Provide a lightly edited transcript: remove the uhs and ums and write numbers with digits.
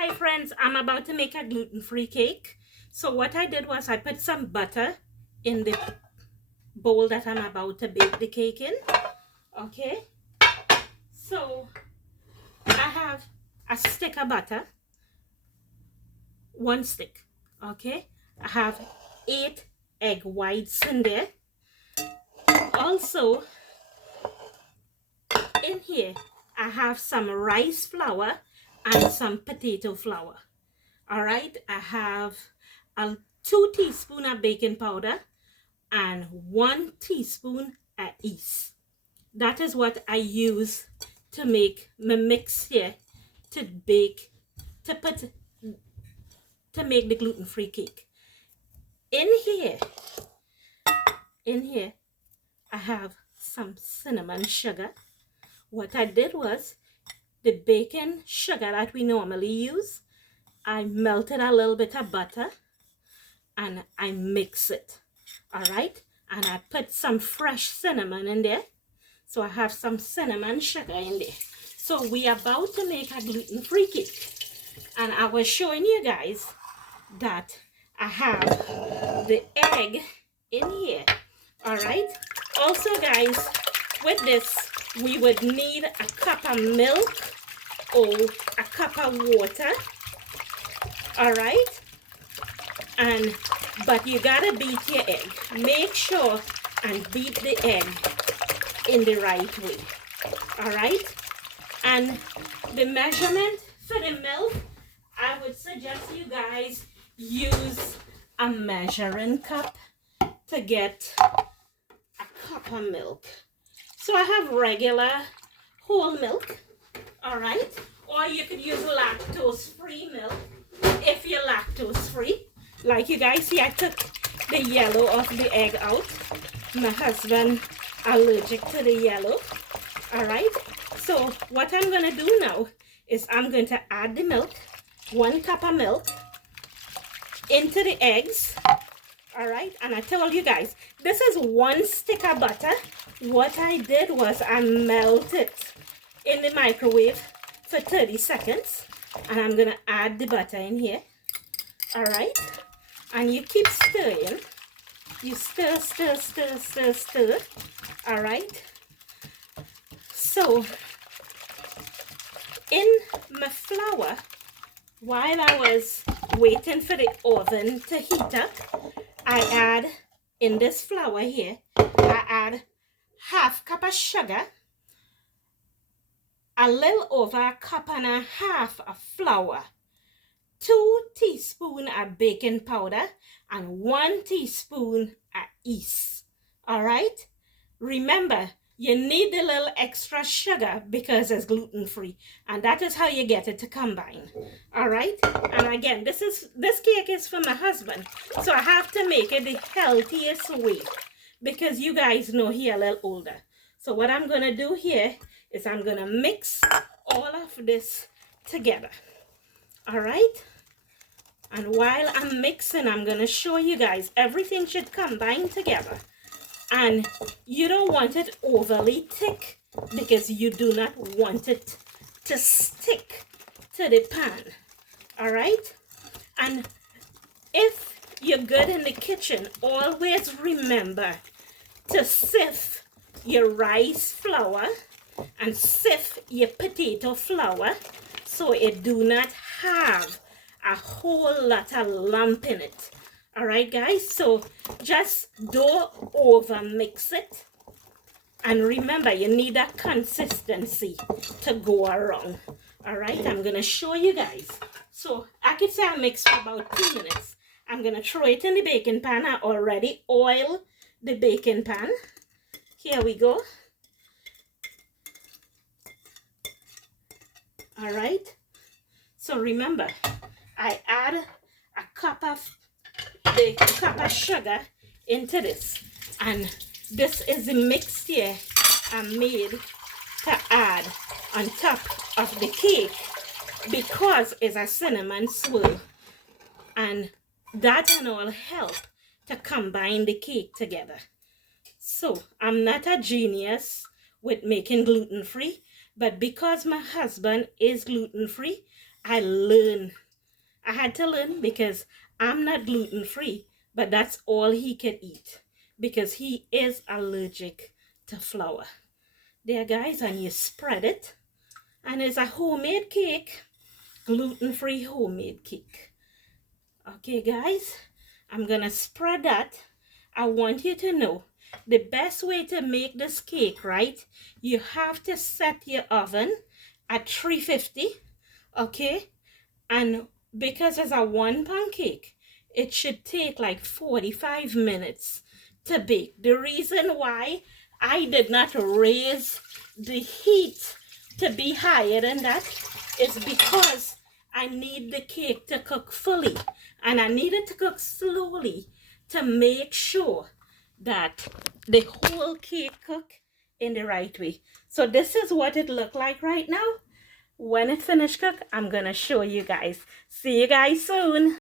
Hi friends, I'm about to make a gluten-free cake. So what I did was I put some butter in the bowl that I'm about to bake the cake in. Okay, so I have a stick of butter, one stick. Okay, I have 8 egg whites in there. Also in here, I have some rice flour and some potato flour. All right, I have a 2 teaspoons of baking powder and 1 teaspoon of yeast. That is what I use to make my mix here to bake, to put, to make the gluten-free cake. In here, in here, I have some cinnamon sugar. What I did was the baking sugar that we normally use, I melted a little bit of butter and I mix it. All right, and I put some fresh cinnamon in there. So I have some cinnamon sugar in there. So we are about to make a gluten-free cake. And I was showing you guys that I have the egg in here. All right. Also guys, with this, we would need a cup of milk or a cup of water. All right. But you gotta beat your egg. Make sure and beat the egg in the right way. All right, and the measurement for the milk, I would suggest you guys use a measuring cup to get a cup of milk. So I have regular whole milk, all right, or you could use lactose-free milk if you're lactose-free. Like you guys see, I took the yellow of the egg out. My husband allergic to the yellow. All right, so what I'm gonna do now is I'm going to add the milk, 1 cup of milk, into the eggs. All right, and I told you guys, this is 1 stick of butter. What I did was I melted in the microwave for 30 seconds, and I'm gonna add the butter in here. All right, and you keep stirring. You stir, stir, stir, stir, stir. All right. So in my flour, while I was waiting for the oven to heat up, I add in this flour here, I add 1/2 cup of sugar, a little over 1.5 cups of flour, 2 teaspoons of baking powder, and 1 teaspoon of yeast. All right. Remember, you need a little extra sugar because it's gluten-free, and that is how you get it to combine. All right, and again, this cake is for my husband, so I have to make it the healthiest way because you guys know he a little older. So what I'm gonna do here is I'm gonna mix all of this together. All right, and while I'm mixing, I'm gonna show you guys everything should combine together. And you don't want it overly thick because you do not want it to stick to the pan. All right, and if you're good in the kitchen, always remember to sift your rice flour and sift your potato flour so it do not have a whole lot of lump in it. All right guys, so just don't over mix it, and remember you need a consistency to go around. All right, I'm gonna show you guys. So I could say I mixed for about 2 minutes. I'm gonna throw it in the baking pan. I already oiled the baking pan. Here we go. All right, so remember I add a cup of sugar into this, and this is the mixture I made to add on top of the cake because it's a cinnamon swirl, and that and all help to combine the cake together. So I'm not a genius with making gluten-free, but because my husband is gluten-free, I learned. I had to learn because I'm not gluten free, but that's all he could eat because he is allergic to flour. There, guys, and you spread it, and it's a homemade cake, gluten free homemade cake. Okay, guys, I'm gonna spread that. I want you to know the best way to make this cake, right? You have to set your oven at 350, okay? And because it's a 1 pound cake, it should take like 45 minutes to bake. The reason why I did not raise the heat to be higher than that is because I need the cake to cook fully, and I need it to cook slowly to make sure that the whole cake cook in the right way. So this is what it look like right now. When it finished cook, I'm gonna show you guys. See you guys soon.